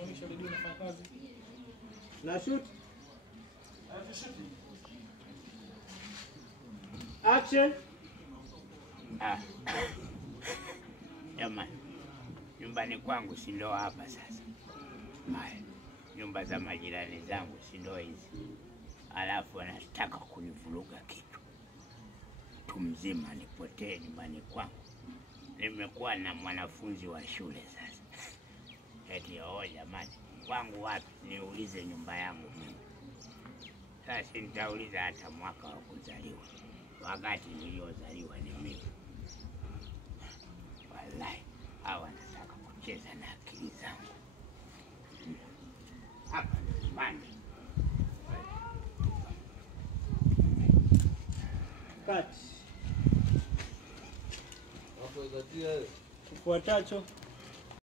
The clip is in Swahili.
kusimamisha redio inafanya kazi. Na shoot. Action. Jamani, nyumbani kwangu si ndo hapa sasa. Haya, nyumba za majirani zangu si ndo hizi. Alafu anataka kunivuruga kitu. Mtu mzima nipotee nyumbani kwangu. Nimekuwa na mwanafunzi wa shule sasa. Eti jamani, kwangu wapi? Niulize nyumba yangu mimi. Sasa nitauliza hata mwaka wa kuzaliwa. Wakati niliozaliwa ni mimi. Wallahi, hawa wanataka kucheza na akili zangu. Hapa bani. Cut. Kufuatacho